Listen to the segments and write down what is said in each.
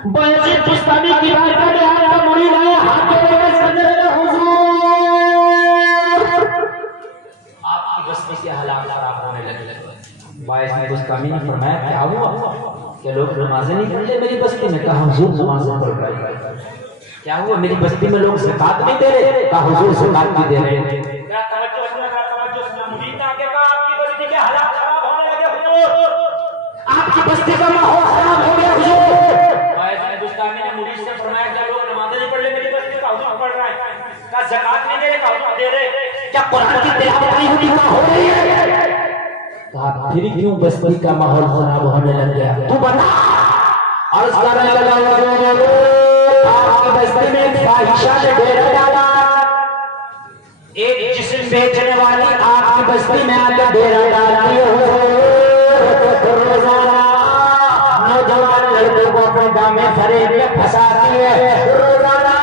बयाजी पुस्तानी की बात कर रहा है मुरीद आए हाथ जोड़े हुए सजदे में हुजूर आपकी बस्ती के हालात खराब होने लगे। बयाजी पुस्तानी ने फरमाया क्या हुआ कि लोग नमाज़ें नहीं पढ़ रहे मेरी बस्ती में? कहा हुजूर नमाज़ें पढ़ रहे। क्या हुआ मेरी बस्ती में लोग ज़कात नहीं दे रहे? कहा हुजूर ज़कात नहीं दे रहे। क्या तवज्जो सुना मुरीद ने आके कहा आपकी बस्ती के हालात खराब होने लगे हुजूर, आपकी बस्ती का माहौल खराब हो गया हुजूर। बयाजी पुस्तानी ने मुरीद से फरमाया क्या लोग नमाज़ें नहीं पढ़ रहे मेरी बस्ती का? हुजूर पढ़ रहा है। क्या ज़कात नहीं दे रहे? कहा हुजूर दे रहे। क्या कुरान की तिलावत नहीं होती? कहा हो रही है। कहा फिर क्यों बस्ती का माहौल खराब होने लग गया? तू बता। अर्ज़ करने लगा आपकी बस्ती में एक फाहिशा ने डेरा डाला, एक जिस्म बेचने वाली आपकी बस्ती में आकर डेरा डालती है। रोजाना नौजवान लड़कों को अपने दामे फरेब में फंसाती है, रोजाना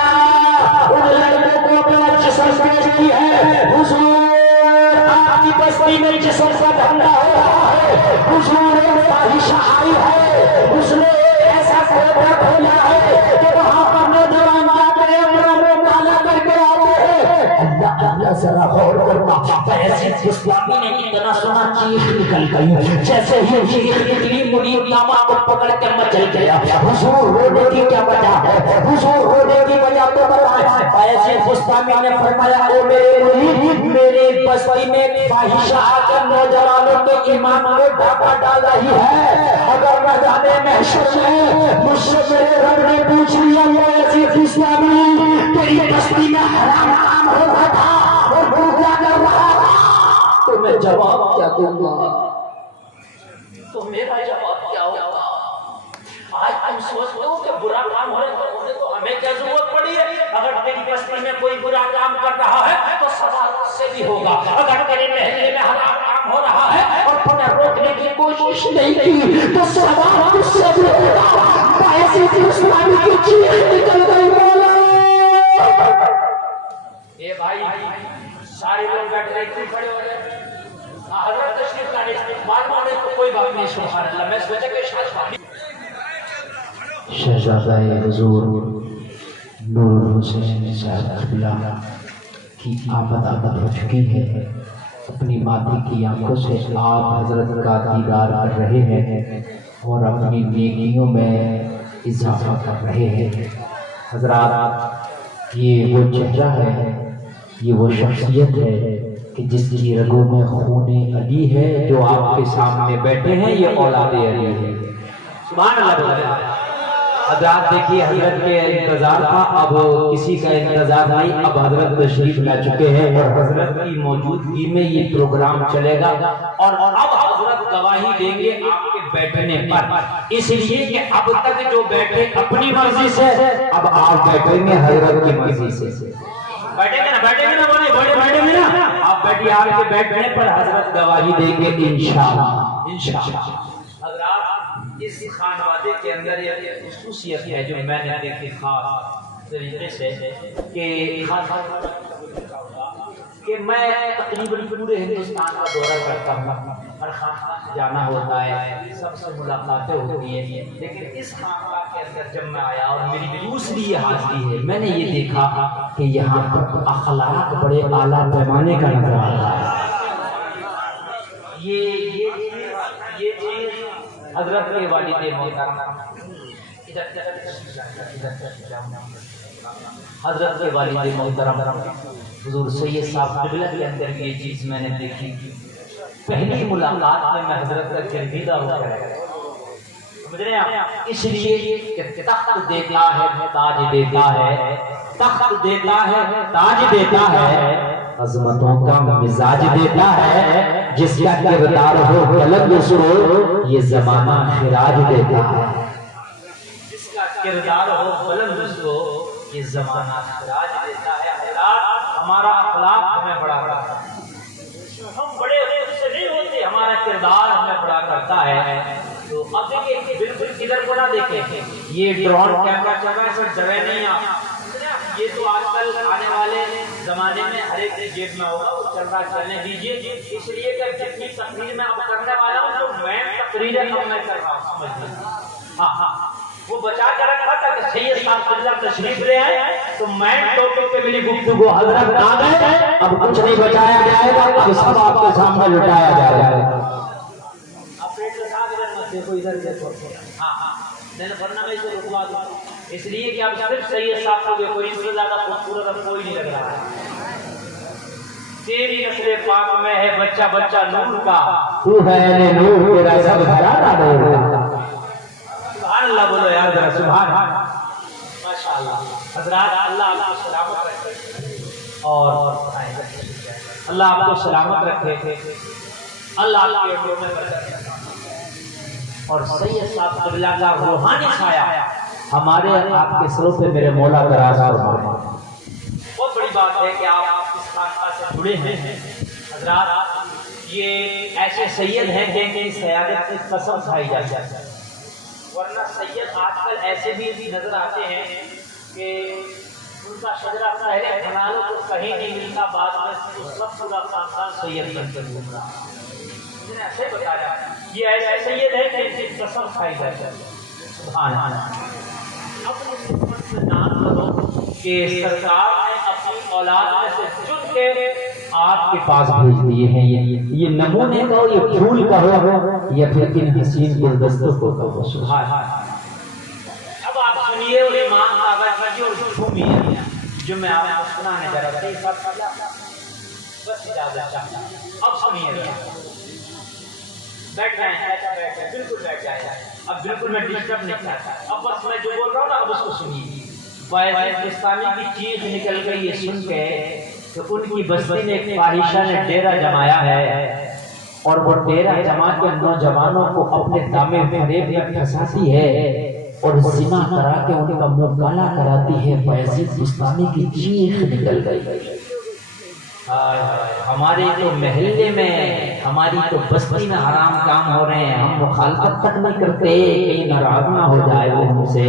उन लड़कों को अपना जिस्म बेचती है। हुजूर आपकी बस्ती में जिस्म का धंधा हो रहा है। हुजूर एक फाहिशा आई है, उसने ऐसा कोबरा खोला है कि वहां पर नौजवान जाते हैं अपना मुंह काला करके आते हैं। अल्लाह अल्लाह जरा गौर करना। ऐसी इस्लामी ने इतना सुना चीख निकल गई, जैसे ही चीख निकली मुरीद नामा को पकड़ के मचल गया। हुजूर रोने की क्या वजह है? हुजूर रोने की वजह तो बताएं। ऐसे इस्लामी ने फरमाया ओ मेरे मुरीद, मेरे बस्ती में फाहिशा आकर नौजवानों के ईमान को ढाका डाल रही है। अगर न जाने महशर में मुझसे मेरे रब ने पूछ लिया ऐसी इस्लामी तेरी बस्ती में हराम काम हो रहा था और भूखा कर रहा था, तो मैं जवाब क्या दूंगा? तो मेरा जवाब क्या होगा? आज तुम सोचते हो कि बुरा काम हो रहा है तो हमें क्या जरूरत पड़ी है? अगर तेरी बस्ती में कोई बुरा काम कर रहा है तो सवाल उससे भी होगा। अगर तेरे महल्ले में हराम काम हो रहा है और तूने रोकने की कोशिश नहीं की तो सवाल उससे भी होगा। ऐसी इस्लामी की चीख निकल गई। ये भाई सारे लोग बैठ रहे क्यों खड़े हो गए? हजरत तशरीफ लाने बात माने तो कोई बात नहीं। सुभान अल्लाह। मैं सोचा कि शायद शहजादा हुजूर नूर हुसैन साहब क़िबला की आमद हो चुकी है। अपनी माथे की आंखों से आप हजरत का दीदार कर रहे हैं और अपनी नेकियों में इजाफा कर रहे हैं। हजरात ये वो चेहरा है, ये वो शख्सियत है कि जिसकी रगों में खूने अली है। जो आपके सामने बैठे हैं ये औलादे अली है। सुभान अल्लाह। हजरत देखिए हजरत के इंतजार था, अब किसी का इंतजार नहीं। अब हजरत तशरीफ ला चुके हैं और हजरत की मौजूदगी में ये प्रोग्राम चलेगा और अब हजरत गवाही देंगे आपके बैठने पर, इसलिए कि अब तक जो बैठे अपनी मर्जी से, अब आप बैठेंगे हजरत की मर्जी से। बैठेंगे ना बोले बैठेंगे ना आप बैठिए। आपके बैठने पर हजरत गवाही देंगे इंशाअल्लाह। इस खानवादे के अंदर ये खुसूसियत है जो मैंने देखी खास तरीके से कि मैं तकरीबन पूरे हिंदुस्तान का दौरा करता हूँ, हर खानका जाना होता है, सबसे मुलाकातें होती हैं, लेकिन इस खानका के अंदर जब मैं आया और मेरी दूसरी हाजिरी है, मैंने ये देखा कि यहाँ पर अखलाक बड़े आला पैमाने का नजर आ रहा है। ये हजरत के वालिद मोहतरम हजरत के वालिद मोहतरम हुजूर सैयद साहब क़िबला के अंदर ये चीज़ मैंने देखी। पहली मुलाकात में मैं हजरत का शर्मिंदा हो गया, समझ रहे हैं आप? इसलिए कि तख्त देता है ताज देता है, तख्त देता है ताज देता है, अजमतों का मिजाज देता है, जिसका किरदार हो बुलंद सो ये जमाना खिराज देता है। जिसका किरदार हो बुलंद सो ये जमाना खिराज देता है। हमारा अखलाक हमें बड़ा करता है, हम बड़े से नहीं होते, हमारा किरदार हमें बड़ा करता है। तो अब देखिए बिल्कुल किधर को ना देखें, ये ड्रोन कैमरा चल रहा है, सर डरे नहीं आप। ये तो आजकल आने वाले जमाने में हर एक जेब में होगा, वो चल रहा चलने दीजिए। इसलिए कि जितनी तकरीर मैं अब करने वाला हूँ तो मैं तकरीर मैं कर रहा हूँ, समझ लीजिए। हाँ, वो बचा कर रखा था कि सैयद साहब क़िबला तशरीफ ले आए तो मैं टॉपिक पे मेरी गुफ्तगू हजरत आ गए, अब कुछ नहीं बचाया जाएगा, अब सब आपके सामने लुटाया जाएगा। आप पेट के साथ इधर मत देखो, इधर देखो। हाँ हाँ, नहीं वरना मैं इसे रुकवा दूँ, इसलिए कि अब सिर्फ सैयद साहब को देखो, इससे ज्यादा खूबसूरत अब कोई नहीं लग रहा है। तेरी नस्ल पाक में है बच्चा बच्चा नूर का, तू है नूर तेरा सब घराना नूर का। सुभान अल्लाह बोलो यार जरा, सुभान माशाअल्लाह। हज़रात अल्लाह आपको सलामत रखे और अल्लाह आपको सलामत रखे, अल्लाह आपके अमलों में बरकत रखे और सैयद साहब क़िबला का रूहानी साया हमारे आपके सरों पे मेरे मौला का राज़ फरमा। बहुत बड़ी बात है कि आप इस खानका से जुड़े हैं। हज़रात ये ऐसे सैयद हैं जिनकी सयादत की कसम खाई जाती है, वरना सैयद आजकल ऐसे भी नजर आते हैं कि उनका शजरा पहले हलालों को कहीं नहीं मिलता, बाद में तो सब पूरा खानदान सैयद बनकर घूम रहा है। ऐसे बताया ये ऐसे सैयद है कि इनकी कसम खाई जाती है। सुभान अल्लाह। अपनी किस्मत से नाम करो कि सरकार ने अपनी औलाद में से चुन के आपके पास भेज दिए हैं। ये नमूने का हो, ये फूल का हो, या फिर इन हसीन गुलदस्तों को कहो। सुभान। अब आप सुनिए और ईमान कागज और झूमिए जो मैं आपको सुनाने जा रहा था, बस इजाजत चाहता हूं। अब सुनिए, बैठ जाए, बिल्कुल बैठ जाए। अब बिल्कुल मैं डिस्टर्ब नहीं चाहता, अब बस मैं जो बोल रहा हूँ ना अब उसको सुनिए। बायज़ीद बिस्तामी की चीख निकल गई ये सुन के तो उनकी बस्ती में एक फाहिशा ने डेरा जमाया है और वो डेरा जमा के नौजवानों को अपने दामे फरेब में फंसाती है और जिना करा के उनका मुंह काला कराती है। बायज़ीद बिस्तामी की चीख निकल गई। हमारे तो महल्ले में, हमारी तो बस्ती में हराम काम हो रहे हैं, हम मुखालफत तक नहीं करते, कहीं नाराज ना हो जाए वो हमसे,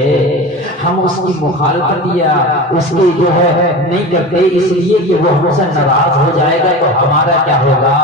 हम उसकी मुखालफत या उसकी जो है नहीं करते इसलिए कि वो हमसे नाराज हो जाएगा तो हमारा क्या होगा।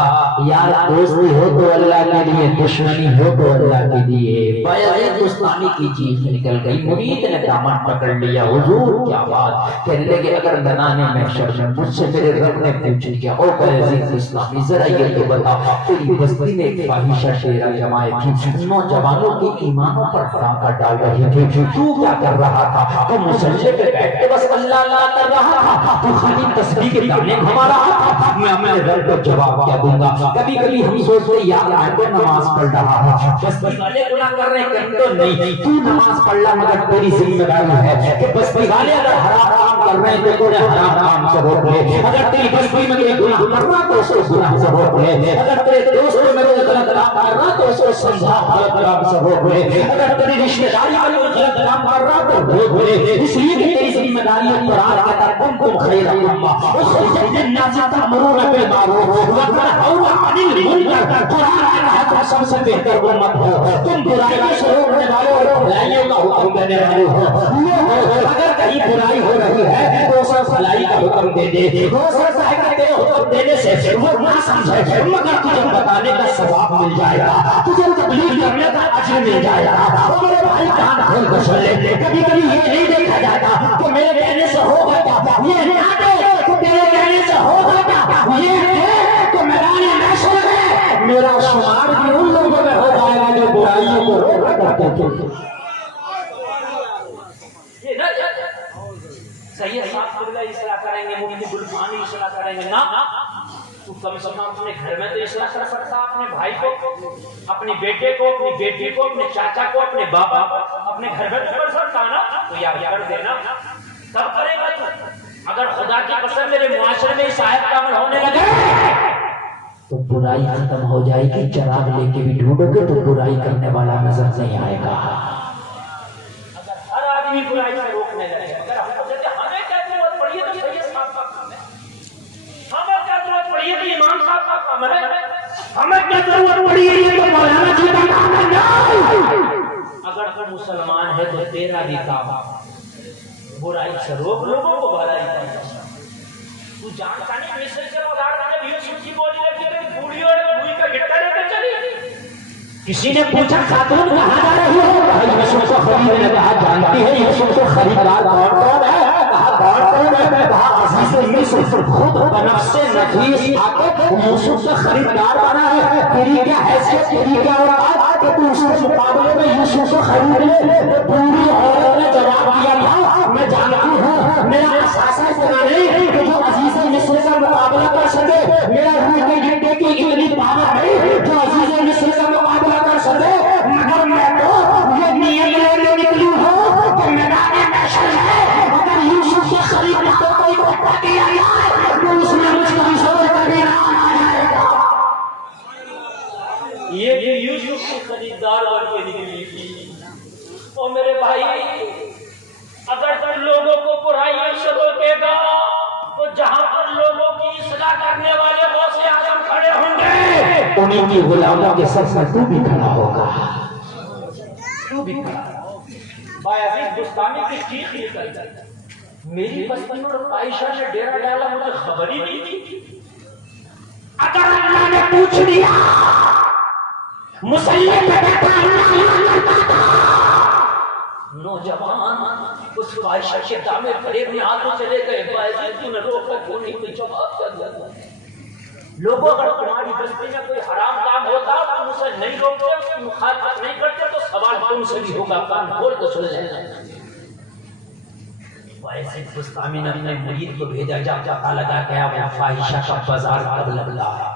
यार दोस्ती हो तो अल्लाह के लिए, दुश्मनी हो तो अल्लाह के लिए। बायज़ीद बिस्तामी की चीख निकल गई। मुरीद ने दामन पकड़ लिया, हुजूर क्या बात। कहने लगे अगर दनाने महशर में मुझसे मेरे रब ने पूछा क्या ओ बायज़ीद बिस्तामी जरा ये तो बता, तेरी बस्ती में एक फाहिशा डेरा जमाए थी, नौजवानों के ईमानों पर डाका डाल रही थी, तू क्या कर रहा था। तो मुसल्ले पे बैठ के बस अल्लाह अल्लाह कर रहा था, तू खाली तस्बीह के दाने घुमा रहा था। मैं अपने रब को जवाब क्या दूंगा। कभी कभी हम सोचते यार मैं तो नमाज पढ़ रहा हूँ, बस्ती वाले गुनाह कर रहे हैं तो नहीं, तू नमाज पढ़ ला, मगर तेरी जिम्मेदारी है कि बस्ती वाले अगर हराम काम कर रहे हैं तो हराम काम से रोक ले। अगर तेरी बस्ती में गुनाह कर रहा तो उसको गुनाह से रोक ले। अगर तेरे दोस्तों में कोई गलत काम कर रहा तो उसको समझा गलत काम से रोक ले। अगर तेरी रिश्तेदारी वाले कोई गलत काम कर रहा तो रोक ले। इसलिए कि तेरी जिम्मेदारी है कुरान कहता है कुम खैर उम्मा उखरिजत लिन्नास तअमुरूना बिल मारूफ व तनहौना अनिल मुनकर। कुरान कहता है तुम सबसे बेहतर उम्मत हो, तुम बुराई से रोकने वाले हो, भलाइयों का हुक्म देने वाले हो। अगर कहीं बुराई हो रही है तो उसे भलाई का हुक्म दे दे, हुक्म देने से वो ना समझे मगर तुझे बताने का सवाब मिल जाएगा, तुझे तबलीग करने का अजर मिल जाएगा। और मेरे भाई कान खोल कर सुन ले, कभी कभी ये नहीं देखा जाता कि मेरे कहने से होगा क्या, ये ना दे तो तेरे कहने से होगा क्या, ये है तो मैदान महशर में मेरा शुमार भी उन लोगों में हो जाएगा जो बुराइयों को रोका करते थे। सैयद साहब क़िबला इस्लाह करेंगे, मुफ्ती गुलफानी इस्लाह करेंगे ना, तू कम से कम अपने घर में तो इस्लाह कर सकता, अपने भाई को, अपने बेटे को, अपनी बेटी को, अपने चाचा को, अपने बाबा, अपने घर में तो कर सकता ना, तो यार कर देना, तब करेगा तू। अगर खुदा की कसम मेरे मुआशरे में इस आयत का अमल होने लगे तो बुराई खत्म हो जाएगी। चराग लेके भी ढूंढोगे तो बुराई करने वाला नजर नहीं आएगा। अगर हर आदमी बुराई से रोकने लगे, अगर हमें क्या जरूरत पड़ी है तो सैयद साहब का काम है, हमें क्या जरूरत पड़ी है तो इमाम साहब का काम है, हमें क्या जरूरत पड़ी है तो मौलाना जी का काम है। अगर तुम मुसलमान है तो तेरा भी काम बुराई से रोक लोगों को भलाई कर। तू जानता नहीं मिस्र के बाजार में भी सूची बोली लगी तो बूढ़ी और बूढ़ी का गिट्टा लेकर चली, किसी ने पूछा खातून कहाँ जा रही हो? कहा यूसुफ को खरीदने। कहा जानती है यूसुफ को खरीददार कौन कौन है? कहा कौन कौन है? कहा अजीज यूसुफ खुद बनफ्से नफीस आके यूसुफ का खरीददार बना है। तेरी क्या हैसियत, तेरी क्या औकात कि तू उसके मुकाबले में यूसुफ को खरीद ले? पूरी औरत ने जवाब दिया था मैं जानती हूँ मेरा असासा इतना नहीं कि जो अजीज मिस्र का मुकाबला कर सके। मेरा रूह के गिरने की इतनी पावर नहीं जो अजीज मिस्र का मुकाबला कर सके। मगर मैं तो ये नियम लेने निकली हूँ कि मैदान महशर है अगर यूसुफ के खरीदने को कोई धोखा किया जाए तो उसमें मुझको विश्वास कभी ना आएगा। ये यूसुफ की खरीदार बन के निकली थी। और मेरे भाई अगर तुम लोगों को बुराइयों से रोकेगा तो जहां पर लोगों की इस्लाह करने वाले गौसे आजम खड़े होंगे उन्हीं की गुलामों के सर में तू भी खड़ा होगा। तू भी खड़ा बायजीद बुस्तामी की चीख निकल गई। मेरी बस्ती में आयशा ने डेरा डाला मुझे खबर ही नहीं थी। अगर अल्लाह ने पूछ लिया मुसल्ले पे बैठा नौजवान उस आयशा के दामे फरेब में हाथों चले गए। बायजीद तूने रोका क्यों नहीं? कोई जवाब क्या दिया? लोगों अगर तुम्हारी बस्ती में कोई हराम काम होता तुम उसे नहीं रोकते, उसकी मुखालफत नहीं करते तो सवाल तुमसे भी होगा। कान खोल के सुन लेना। बायजीद बुस्तामी ने अपने मुरीद को भेजा जा पता लगा गया वो फाहिशा का बाजार कब लगता है।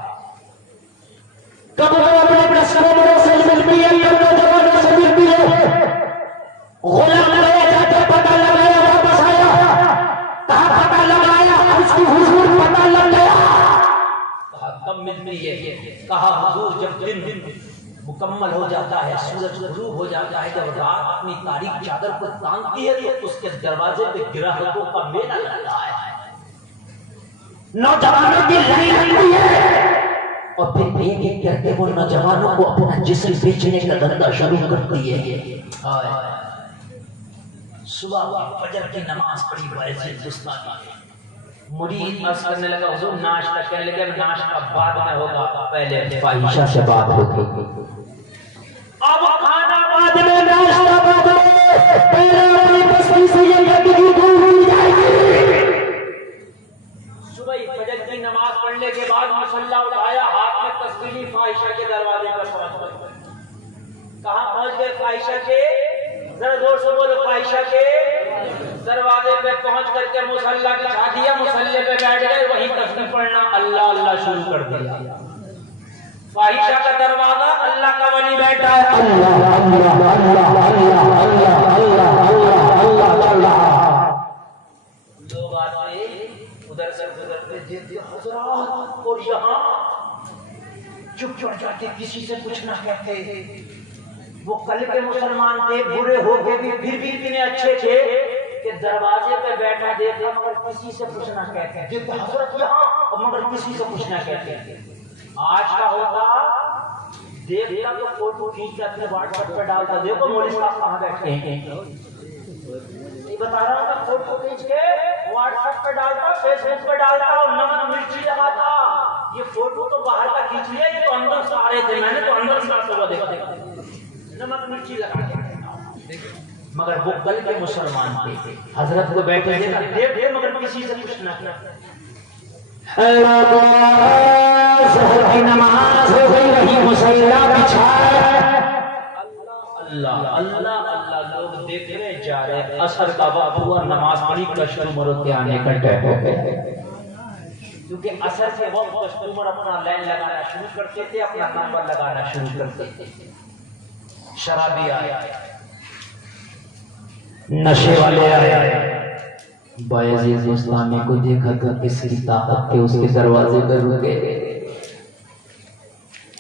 कब अपने कस्टमरों से मिलती है, नौजवानों से मिलती है। गुलाम लगाया जाता पता लगाया वापस आया। कहा पता लगाया उसकी हुजूर पता लग गया। कहा कब मिलती है? कहा हुजूर जब दिन मुकम्मल हो जाता है, सूरज गुरूब हो जाता है, जब रात अपनी तारीख चादर को तानती है तो उसके दरवाजे पे गिराहकों का मेला लगता है। नौजवानों की लाइन लगती है और फिर एक एक करके वो नौजवानों को अपना जिस्म बेचने का धंधा शुरू करती है। सुबह फजर की नमाज पढ़ी बायजीद बुस्तामी। मुरीद अर्ज करने लगा हुजूर नाश्ता। कहने लगे नाश्ता बाद में होगा, पहले फाहिशा से बात होगी। अब खाना बाद में, नाश्ता बाद में, पहले अपनी बस्ती से ये गंदगी दूर हो जाएगी। सुबह फजर की नमाज पढ़ने के बाद मुसल्ला उठाया, हाथ में तस्बीह फाहिशा के दरवाजे पर पहुंच गए। कहां पहुंच गए फाहिशा के? जरा जोर से बोलो। फाहिशा के दरवाजे पे पहुंच करके मुसल्ला बिछा दिया, मुसल्ले पे बैठ गए, वहीं तस्बीह पढ़ना अल्लाह अल्लाह शुरू कर दिया। फाहिशा का दरवाजा, अल्लाह का वली बैठा है। अल्लाह अल्लाह अल्लाह अल्लाह अल्लाह अल्लाह अल्लाह। लोग आते उधर से गुजरते देखते हजरात और यहाँ चुप चुप जाते, किसी से कुछ ना कहते। वो कल के मुसलमान थे, बुरे हो गए भी फिर भी इतने अच्छे थे कि दरवाजे पे बैठा देखा मगर किसी से कुछ ना कहते। देखते हजरत यहाँ मगर किसी से कुछ ना कहते। आज का होता देखता तो फोटो खींच के अपने व्हाट्सएप पे डालता, देखो मौलवी साहब कहाँ बैठे हैं। बता रहा हूँ, फोटो खींच के व्हाट्सएप पे डालता, फेसबुक पे डालता और नमक मिर्ची लगाता। ये फोटो तो बाहर का खींच लिया, ये तो अंदर से आ रहे थे, मैंने तो अंदर से आता हुआ देखा, नमक मिर्ची लगा के। मगर वो कल के मुसलमान थे, हजरत को बैठे देखा देख मगर किसी से कुछ ना किया। की नमाज हो गई, वही मुसल्ला बिछाया। अल्लाह अल्लाह अल्लाह लोग देखने जा रहे। असर का वक्त हुआ, नमाज पढ़ी, कस्टमरों के आने का टाइम हो गया। क्योंकि असर के वक्त कस्टमर अपना लाइन लगाना शुरू करते थे, अपना नंबर लगाना शुरू करते थे। शराबी आया, नशे वाले आए। बायजीद बुस्तामी को देखा तो किसी ताकत के उसके दरवाजे पर रुके।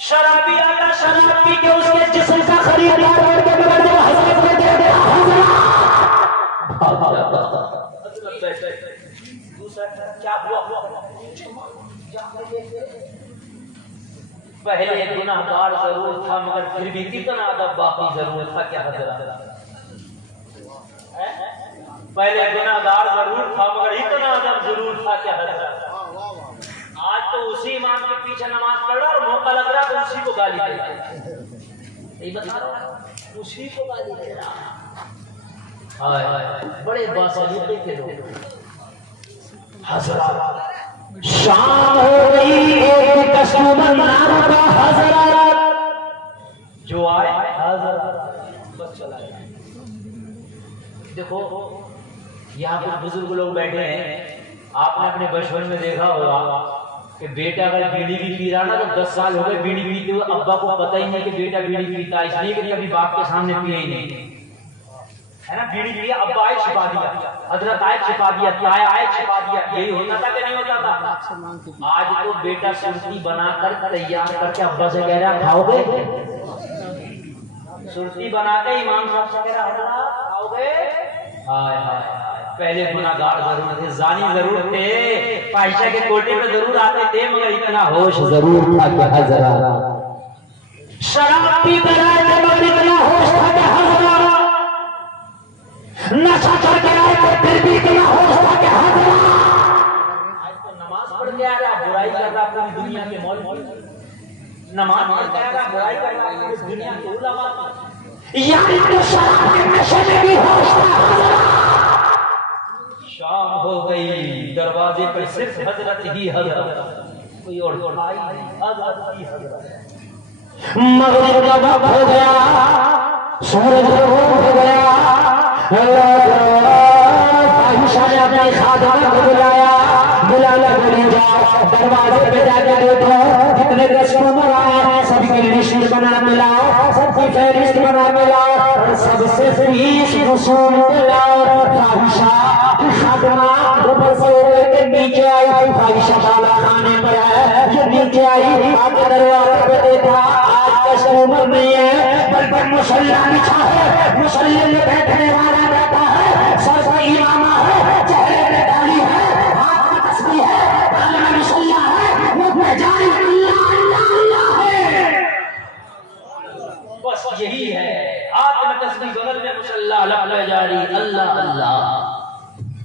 शराबी आया, शराब पी के उसके जिस्म का खरीदार करके मगर जब हजरत को दे दिया, दूसरा क्या हुआ? पहले गुनाहगार जरूर था मगर फिर भी कितना अदब बाकी जरूर था। क्या हजरत? पहले गुनाहगार जरूर था मगर इतना अदब जरूर था। क्या हजरत? आज तो उसी इमाम के पीछे नमाज पढ़ रहा और मौका लग रहा तो उसी को गाली दे रहा। नहीं बता रहा, उसी को गाली दे रहा। हाय बड़े बासलीके के लोग। हजरत शाम हो गई, एक कस्टमर नाम का हजरत जो आए हजरत बस चला गया। देखो यहाँ कुछ बुजुर्ग लोग बैठे हैं, आपने अपने बचपन में देखा होगा कि बेटा अगर बीड़ी भी पी रहा ना तो 10 साल हो गए बीड़ी पीते हुए, अब्बा को पता ही नहीं कि बेटा बीड़ी पीता, इसलिए कि कभी बाप के सामने पिया ही नहीं है ना। बीड़ी पिया, अब्बा आए छिपा दिया, हजरत आए छिपा दिया, ताया आए छिपा दिया, यही होता था कि नहीं होता था? आज तो बेटा सुर्ती बनाकर तैयार करके अब्बा से कह रहा खाओगे, सुर्ती बनाते इमाम साहब से कह रहा हजरत खाओगे। हाय हाय, पहले गुनाहगार जरूर थे, जानी जरूर थे, फाहिशा के कोटे पे जरूर आते थे, मगर इतना होश जरूर था कि हजरत शराब पी कर आए थे मगर इतना होश था कि हजरत नशा करके आए थे फिर भी इतना होश था कि हजरत आज तो नमाज पढ़ के आ रहा, बुराई कर रहा पूरी दुनिया के मौलवी, नमाज पढ़ के आ रहा, बुराई कर रहा पूरी दुनिया के उलमा। यानी तो शराब के नशे में भी होश था। शाम हो गई, दरवाजे पर सिर्फ हजरत ही हजरत, कोई और आई नहीं, हजरत ही हजरत। मगरिब का वक्त हो गया, सूरज हो गया, फाहिशा ने अपने खादिमा को बुलाया, बुलाया बोली जाओ दरवाजे पे जाके देखो कितने कस्टमर आए हैं, सबकी लिस्ट बना के लाओ, सबकी फहरिस्त बना के लाओ, सबसे फीस वसूल के लाओ। फाहिशा खादिमा ऊपर से लेके नीचे आई, फाहिशा ताला खाने पर है, जो नीचे आई आके दरवाजे पे देखा आज कस्टमर नहीं है, बल्कि मुसल्ला बिछा है, मुसल्ले में बैठने वाला बैठा है, सर पर इमामा है, चेहरे पे दाढ़ी है, हाथ में तस्बीह है, गले में मुसल्ला है, मुंह में जारी अल्लाह अल्लाह अल्लाह है। बस यही है, हाथ में तस्बीह, बगल में मुसल्ला, लफ्ज़ जारी अल्लाह अल्लाह।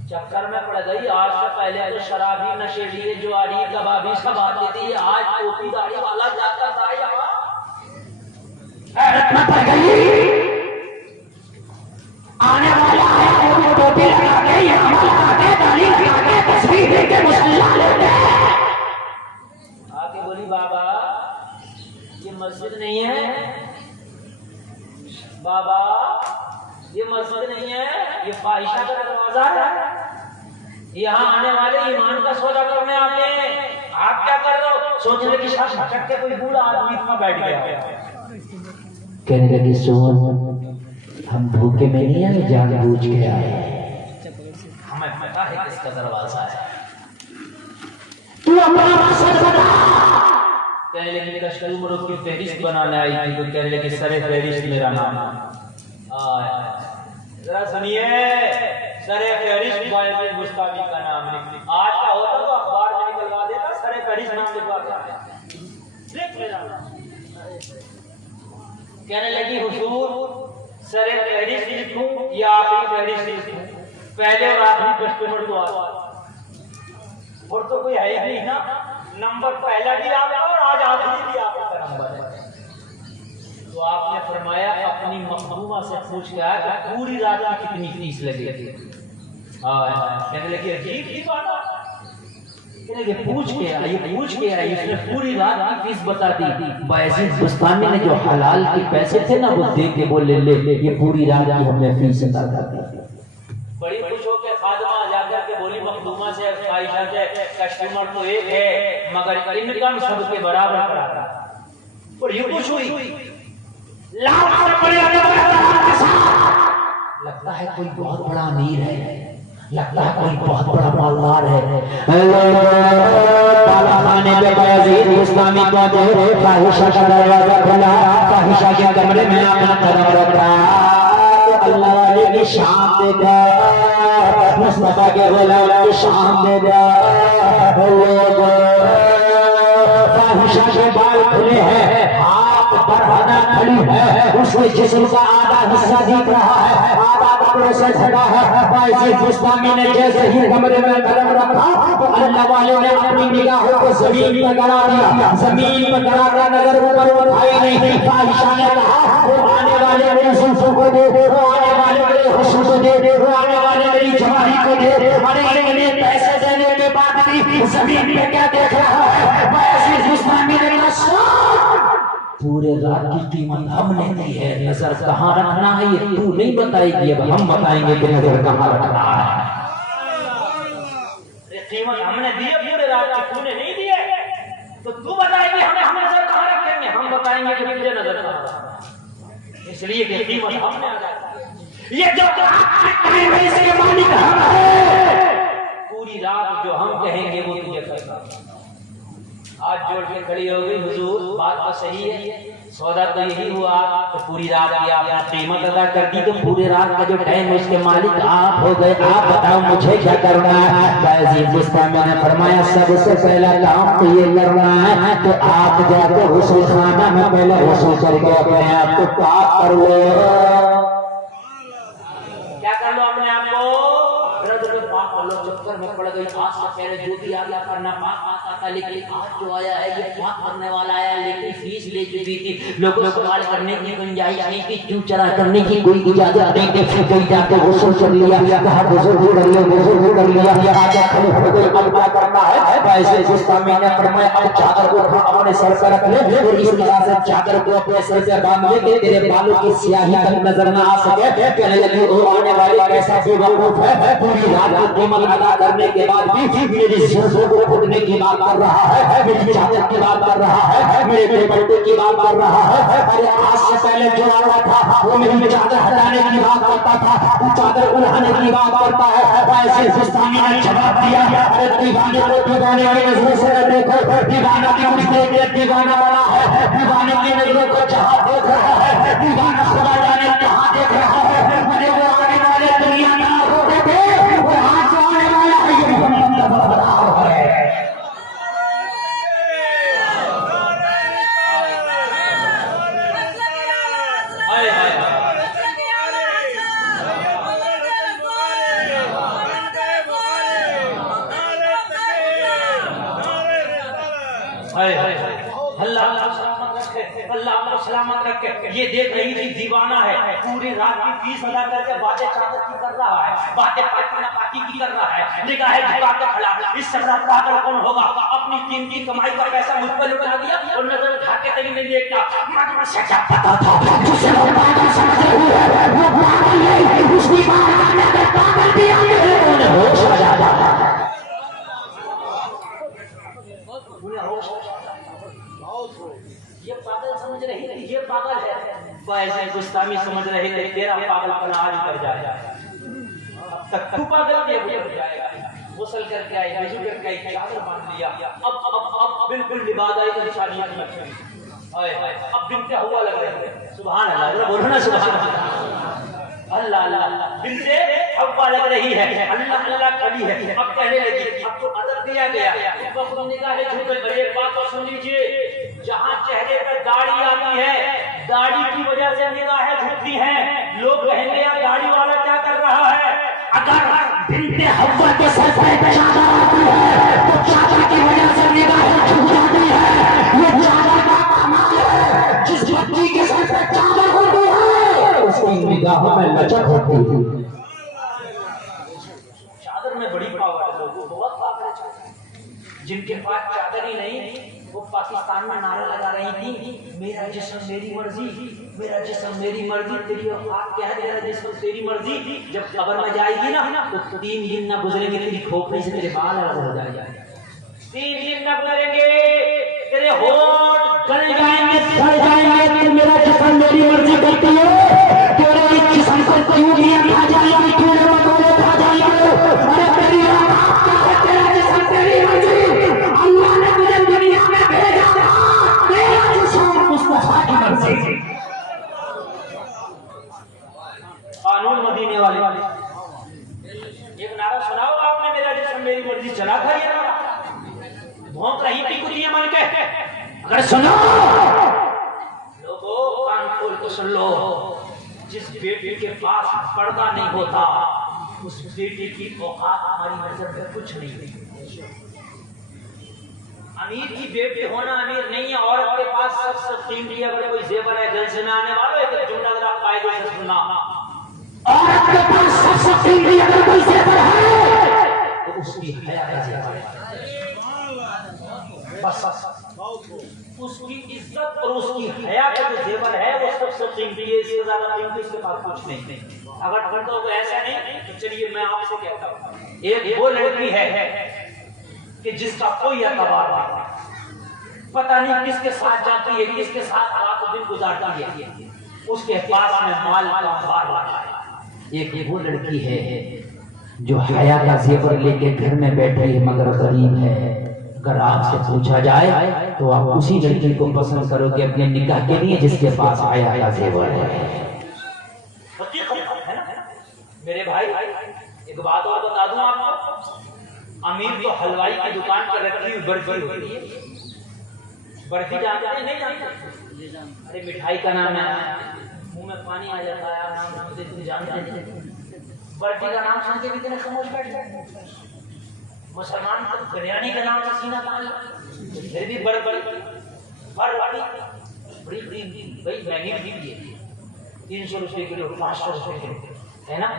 चक्कर में पड़ गई। आज से पहले तो शराबी, नशेड़ी, जुआरी, कबाबी सब आते थे, आज टोपी दाढ़ी वाला जाता था यहाँ। आने वाला है वो टोपी लगा के, यहाँ लगा के, दाढ़ी लगा के, तस्बीह लेके मुसल्ला लेके आके बोली बाबा ये मस्जिद नहीं है, बाबा ये मस्जिद नहीं है, ये फाहिशा का दरवाजा है, यहाँ आने वाले ईमान का सौदा करने आते हैं, आप क्या कर रहे हो? सोच रहे कि शायद भटक के कोई बूढ़ा आदमी इसमें बैठ गया। कहने लगी सुन, हम भूखे में नहीं आए, जानबूझ के आए, हमें पता है किसका दरवाजा है, तू अपना मकसद बता। कहने लगी कस्टमरों की फहरिस्त बनाने आई थी, तो कहने लगी सरे फहरिस्त मेरा नाम। जरा सुनिए, सरे फहरिस्त वायद मुस्तामी का नाम लिख। आज का होता तो अखबार में निकलवा देता, सरे फहरिस्त नाम लिखवा देता, लिख मेरा नाम। कहने लगी हुजूर सरे फहरिस्त लिखूं या आखिरी फहरिस्त लिखूं? पहले और आखिरी कस्टमर तो आता और तो कोई है ही नहीं ना, नंबर पहला भी आपका और आज आखिरी भी आपका नंबर है। तो आपने फरमाया अपनी मखदूमा से पूछ के आया कि पूरी रात की कितनी फीस लगेगी? कहने लगी अजीब ही बात, कहने लगे पूछ के आई, उसने पूरी रात की फीस बता दी। बायजीद बुस्तामी ने जो हलाल के पैसे थे ना वो दे के बोले ले ये पूरी रात की हमने फीस अदा कर दी। बड़ी खुश होकर खादिमा जाकर के बोली मखदूमा से, फाहिशा से, कस्टमर तो एक है मगर इनकम सबके बराबर कराता। बड़ी खुश हुई, लगता है कोई बहुत बड़ा अमीर है, लगता है कोई बहुत बड़ा मालदार है। ताला खाने पे बायजीद बुस्तामी पहुंचे, फाहिशा का दरवाजा खुला, फाहिशा के कमरे में अपना कदम रखा, अल्लाह वाले की शाम देखा, मुस्तफा के गुलाम की शाम देखा, फाहिशा के बाल खुले हैं, हाथ पर आधा खड़ी है, उसके जिस्म का आधा हिस्सा दिख रहा है, आधा कपड़े से ढका है, बायजीद बुस्तामी ने जैसे ही कमरे में कदम रखा तो अल्लाह वाले ने अपनी निगाहों को जमीन पर गड़ा दिया। जमीन पर गड़ा कर नजर ऊपर उठाई नहीं। आयशा ने कहा वो आने वाले मेरी जुल्फों को दे, वो आने वाले मेरे हुस्न को दे, वो आने वाले मेरी जवानी को दे। अरे मैंने पैसे देने के बाद भी जमीन पे क्या देख रहा है? बायजीद बुस्तामी ने कहा पूरे रात की कीमत हमने दी है, नजर कहाँ रखना है ये तू नहीं बताएगी, अब हम बताएंगे कि नजर कहाँ रखना है। कीमत हमने दी है पूरे रात की, तूने नहीं दी है तो तू बताएगी हमें, हम नजर कहाँ रखेंगे? हम बताएंगे कि तुझे नजर कहाँ रखना है। इसलिए कि कीमत हमने अदा की। ये जो इसके मालिक हम हैं, पूरी रात जो हम कहेंगे वो तुझे करना। आज जोड़ के खड़ी हो गई, हुजूर बात तो सही है, सौदा तो यही हुआ, तो पूरी रात की आपने कीमत अदा कर दी, तो पूरे रात का जो टाइम है उसके मालिक आप हो गए। आप बताओ मुझे क्या करना है? बायजीद बुस्तामी ने फरमाया सबसे पहला काम तो ये करना है तो आप जाकर हुस्न खाना में पहले हुस्न करके अपने आप को पाक कर लो। क्या कर लो? अपने आप को पाक कर लो। चक्कर में पड़ गई, आज से पहले जो भी आगे करना पाक आता था, लेकिन आज जो आया है ये पाक करने वाला आया, लेकिन फीस ले चुकी थी। लोगों सवाल करने की गुंजाइश नहीं थी, क्यों चरा करने की कोई इजाजत नहीं थी। कोई जाके गुस्सा कर लिया, कहा बुजुर्ग कर लिया, बुजुर्ग कर लिया, आगे खड़े हो गए, अब क्या करना है? बायजीद बुस्तामी ने फरमाया अब चादर को अपने सर पर रख ले और इस तरह से चादर को अपने सर से बांध ले कि तेरे बालों की स्याही तक नजर न आ सके। कहने लगे वो आने वाले कैसा बेवकूफ है, पूरी रात की कीमत अदा करने के बाद भी मेरी जुल्फों को फूटने की बात कर रहा है, मेरी चादर की बात कर रहा है, मेरे दुपट्टे की बात कर रहा है। अरे आज से पहले जो आया था वो मेरी चादर हटाने की बात करता था, वो चादर उड़ाने की बात करता है। बायजीद बुस्तामी ने जवाब दिया अरे दीवाने को दीवाने की नजरों से देखो, दीवाना की कुछ देख दीवाना बना है, दीवाने की नजरों को जहाँ देख रहा है, दीवाना खुदा जाने कहाँ देख रहा है। अरे वो आने वाले दुनिया में होते थे, वो आज जो आने वाला है ये बड़ा बड़ा है। अल्लाह को सलामत रखे। ये देख रही थी दीवाना है, पूरी रात की फीस अदा करके बातें चादर की कर रहा है, बातें पाती की कर रहा है, निगाहें झुका के खड़ा। इस तरह पागल कौन होगा? अपनी कीमती कमाई का पैसा मुझ पर लुटा दिया और नजर उठा के कहीं नहीं देखता। मुझे क्या पता था जिसे वो पागल समझे हुए वो पागल नहीं, उसकी बात में पागल दिया उन्हें होश आ जाता था। ये पागल समझ रही थी, ये पागल है। बायजीद बुस्तामी समझ रहे थे तेरा पागलपना आज कर जाएगा, अब तक तू पागल के हो जाएगा। गुस्ल करके आई, वजू करके आई, चादर बांध लिया, अब बिल्कुल लिबाद आई इंसानियत में। अब बिनते हुआ लग रहे थे। सुभान अल्लाह, बोलो ना सुभान अल्लाह। अल्लाह बिनते हवा लग रही है, अल्लाह अल्लाह खड़ी है। अब कहने लगी अब तो अदब दिया गया, निगाहें झुक गई। एक बात तो सुन लीजिए, जहाँ चेहरे पे दाढ़ी आती है, दाढ़ी की वजह से निगाहें झुकती हैं। लोग कहेंगे यार दाढ़ी वाला क्या कर रहा है? अगर बिनते हवा के सर पे चादर आती है तो चादर की वजह से निगाहें झुक जाती है। ये चादर का कमाल है, जिस बच्ची के सर पे चादर होती है उसकी निगाहों में लचक होती है। चादर में बड़ी पावर है, लोगों बहुत पावर है। जिनके पास चादर ही नहीं वो पाकिस्तान में नारा लगा रही थी मेरा जिस्म मेरी मर्जी, मेरा जिस्म मेरी मर्जी। तेरी औकात क्या है? मेरा जिस्म तेरी मर्जी। जब कब्र में जाएगी ना तो 3 दिन ना गुजरेंगे तेरी खोपड़ी से तेरे बाल अलग हो जाएंगे, 3 दिन ना गुजरेंगे तेरे होठ गल जाएंगे, सड़ जाएंगे। मेरा जिस्म मेरी मर्जी करती है, तेरे जिस्म को क्यों नहीं खा जाएगी, क्यों नहीं खा जाएगी? अरे तेरी औकात क्या है? तेरा जिस्म तेरी मर्जी। अल्लाह ने तुझे दुनिया में भेजा था, तेरा जिस्म मुस्तफा की मर्जी। कानून मदीने वाले एक नारा सुना होगा आपने, मेरा जिस्म मेरी मर्जी। चला था ये नारा, भौंक रही थी कुछ ये मन के। अगर सुनो लोगों, कान खोल के सुन लो, जिस बेटी के पास पर्दा नहीं होता उस बेटे की औकात हमारी नजर में कुछ नहीं थी। अमीर की बेटी होना अमीर नहीं है। औरत के पास सबसे कीमती अगर कोई जेवर है, जलसे में आने वालों एक जुमला जरा कायदे से सुनना। औरत के पास सबसे कीमती अगर कोई जेवर है तो उसकी हया का जेवर है। बस उसकी इज्जत और उसकी हया का जो जेवर है वो सबसे कीमती है। इससे ज्यादा कीमती उसके पास कुछ नहीं। अगर तो ऐसा नहीं तो चलिए मैं आपसे कहता हूँ, एक वो लड़की है कि जिसका कोई एतबार नहीं, पता नहीं किसके साथ जाती है, किसके साथ रात दिन गुजारती है, उसके पास में माल का अंबार लगा है। एक वो लड़की है जो हया का जेवर लेके घर में बैठी है मगर गरीब है। अगर आपसे पूछा जाए तो आप उसी लड़की को पसंद करोगे अपने निकाह के लिए जिसके पास हया का जेवर है। मेरे भाई एक बात और बता दूं आपको, अमीर तो हलवाई की दुकान पर रखी हुई बर्फी होती है। बर्फी जानते हैं नहीं जानते? अरे मिठाई का नाम है, मुंह में पानी आ जाता है नाम से, तुम जानते हैं? बर्फी का नाम सुन के भी तेरे समझ बैठ जाए। मुसलमान तो बिरयानी का नाम से सीना तान, फिर भी बड़ी भाई महंगी भी है, 300 रुपए किलो, 500 रुपए किलो, है ना?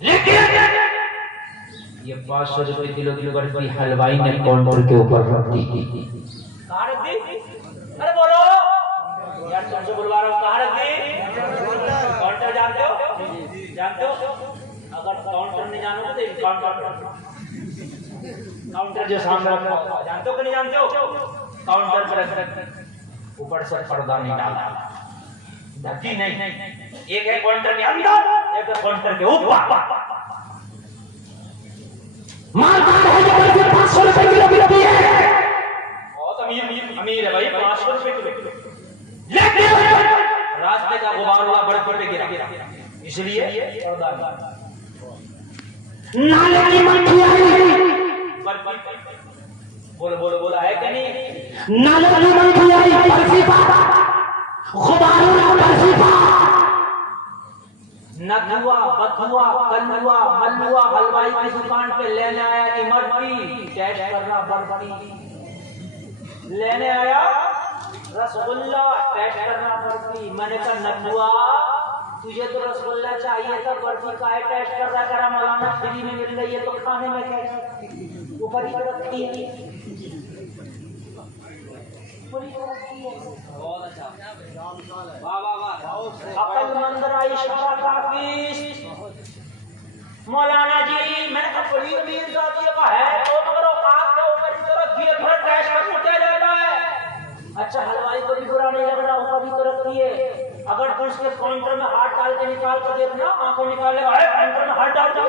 लेकिन ये 500 रुपए किलो की बर्फी हलवाई ने काउंटर के ऊपर रख दी। अरे बोलो यार, तुमसे बुलवा रहा हूँ, कहाँ रख दी? काउंटर जानते हो? जानते हो? अगर काउंटर नहीं जानोगे तो काउंटर जो सामने रखा जानते हो कि नहीं जानते हो? काउंटर पर ऊपर से पर्दा नहीं डाला, धक्की नहीं, एक है काउंटर के अंदर, एक है काउंटर के ऊपर। माल 500 रुपए किलो बिकती है। बहुत अमीर है भाई, 500 रुपए किलो। लेकिन रास्ते का गुबार हुआ बर्फी पे गिरा, इसलिए नाले की मट्टी आई। बर्फी बोलो बोलो बोला है कि नहीं? नाले की मट्टी आई बर्फी पर, गुबार हुआ बर्फी पर। नगुआ, बथुआ, कलुआ, मलुआ हलवाई की दुकान पे लेने आया इमरती, टेस्ट करना बर्फी। लेने आया रसगुल्ला, टेस्ट करना बर्फी। मैंने कहा नगुआ तुझे तो रसगुल्ला चाहिए था, बर्फी का है टेस्ट कर रहा, करा मलाना फ्री में मिल रही है तो खाने में कैसे ऊपर ही रखती है। बहुत अच्छा, वाह वाह वाह, अक्लमंद इशारा काफी। मौलाना जी मैंने कहा बड़ी अमीर जाती का है तो मगर औकात के ऊपर की तरफ दिए थोड़ा टेस्ट कर क्या जाता है। अच्छा हलवाई को भी बुरा नहीं लग रहा, ऊपर की तरफ दिए। अगर तो उसके काउंटर में हाथ डाल के निकाल कर देखना, आंखों निकाल लेगा, काउंटर में हाथ डाल दो,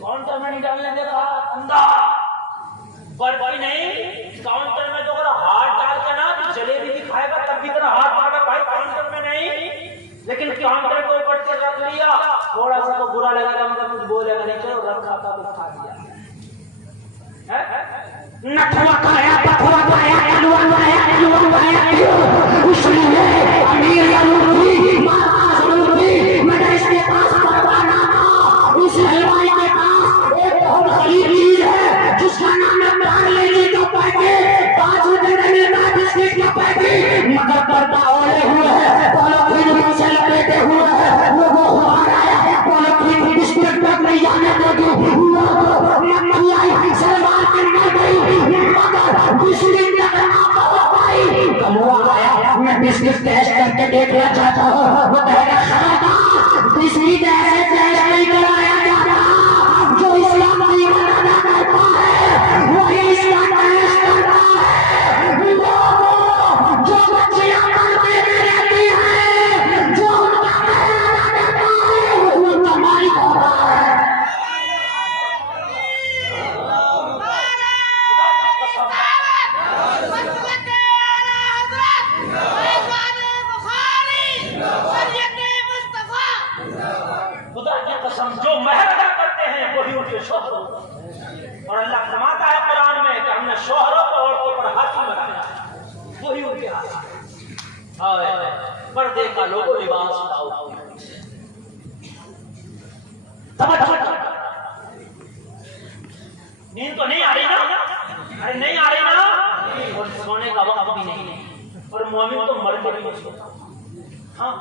काउंटर में नहीं डालने देगा अंदर। बर्फी नहीं, काउंटर में तो अगर हाथ डाल के ना तो जलेबी भी खाएगा तब भी तेरा हाथ मारेगा भाई, काउंटर में नहीं। लेकिन काउंटर को ऊपर से रख लिया, थोड़ा सा तो बुरा लगेगा मगर कुछ बोलेगा नहीं, चलो रखा था तो खा दिया। नठुआ खाया, पथुआ खाया, कलुआ खाया, कलुआ खाया, इसलिए अमीर या मुर्गी, माता मुर्गी, मगर इसके पास परवाना था। इस हलवाई के पास एक बहुत गरीब चीज है जिसका नाम है पार्ले का पैकेट, 5 रुपए देने का बिस्किट का पैकेट, मगर पर्दा ओढ़े हुए है, पॉलिथीन में से लपेटे हुए है। वो खुबार आया, पॉलिथीन बिस्किट तक नहीं जाने देगी, नहीं आई, सलवार करने गई मगर बिस्किट लगना बहुत पाई। कलुआ आया, मैं बिस्किट टेस्ट करके देखना चाहता हूँ, वो कहेगा खबरदार बिस्किट ऐसे टेस्ट नहीं कराया जाता, जो इसका नहीं बनाना करता है वही इसका टेस्ट करता है। लोगों जो बच्चियां करते रहती है, जो उनका कहना देता है वो तुम्हारी होता है। जो महर अदा करते हैं वही उनके शोहर होते हैं। और अल्लाह फरमाता है कुरान में कि हमने शोहरों को औरतों पर हाकिम बनाया, वही उनके हाथ। पर्दे का लोगो लिबास लाओ, नींद तो नहीं आ रही ना? अरे नहीं आ रही ना? और सोने का वक्त भी नहीं। और मोमिन तो मरते भी नहीं सोता। हाँ,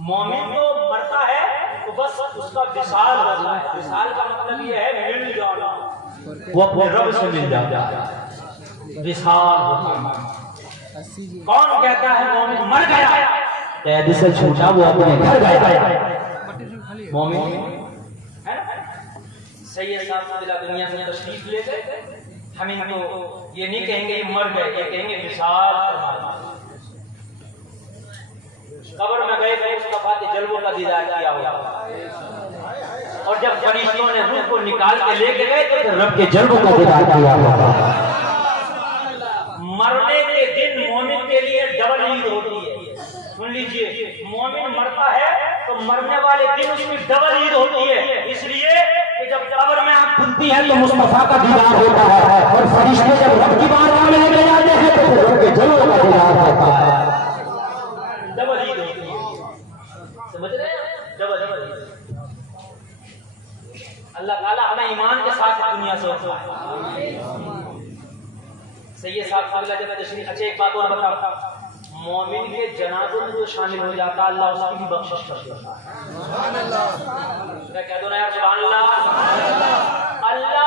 मोमिन तो मरता है तो बस उसका विशाल होता है। विशाल का मतलब ये है मिल जाना, वो अपने रब से मिल जाता है, विशाल होता है। कौन कहता है मोमिन मर गया? कैद से छूटा वो अपने घर गया। मोमिन है ना? सैयद साहब दुनिया से तशरीफ ले गए, हम इनको ये नहीं कहेंगे ये मर गए, ये कहेंगे विशाल। कब्र में गए थे, उसका फाते जलवों का दीदार किया होगा। और जब फरिश्तों ने रूह को निकाल के लेके गए तो रब के जलवों का दीदार किया होगा। मरने के दिन मोमिन के लिए डबल ईद होती है। सुन लीजिए, मोमिन मरता है तो मरने वाले दिन उसकी डबल ईद होती है। इसलिए कि जब कब्र में आप खुलती है तो मुस्तफा का दीदार होता है, और फरिश्ते जब रब की बारगाह में ले जाते हैं तो रब के जलवों का दीदार होता है। डबल ईद होती है, समझ रहे हैं? डबल ईद। अल्लाह ताला हमें ईमान के साथ दुनिया से उठाए। सैयद साहब जब तशरीफ। अच्छा, एक बात और बताओ, मोमिन के जनाजे में जो शामिल हो जाता है अल्लाह उसकी भी बख्शिश कर देता है। मैं कह दो ना यार, सुभान अल्लाह। अल्लाह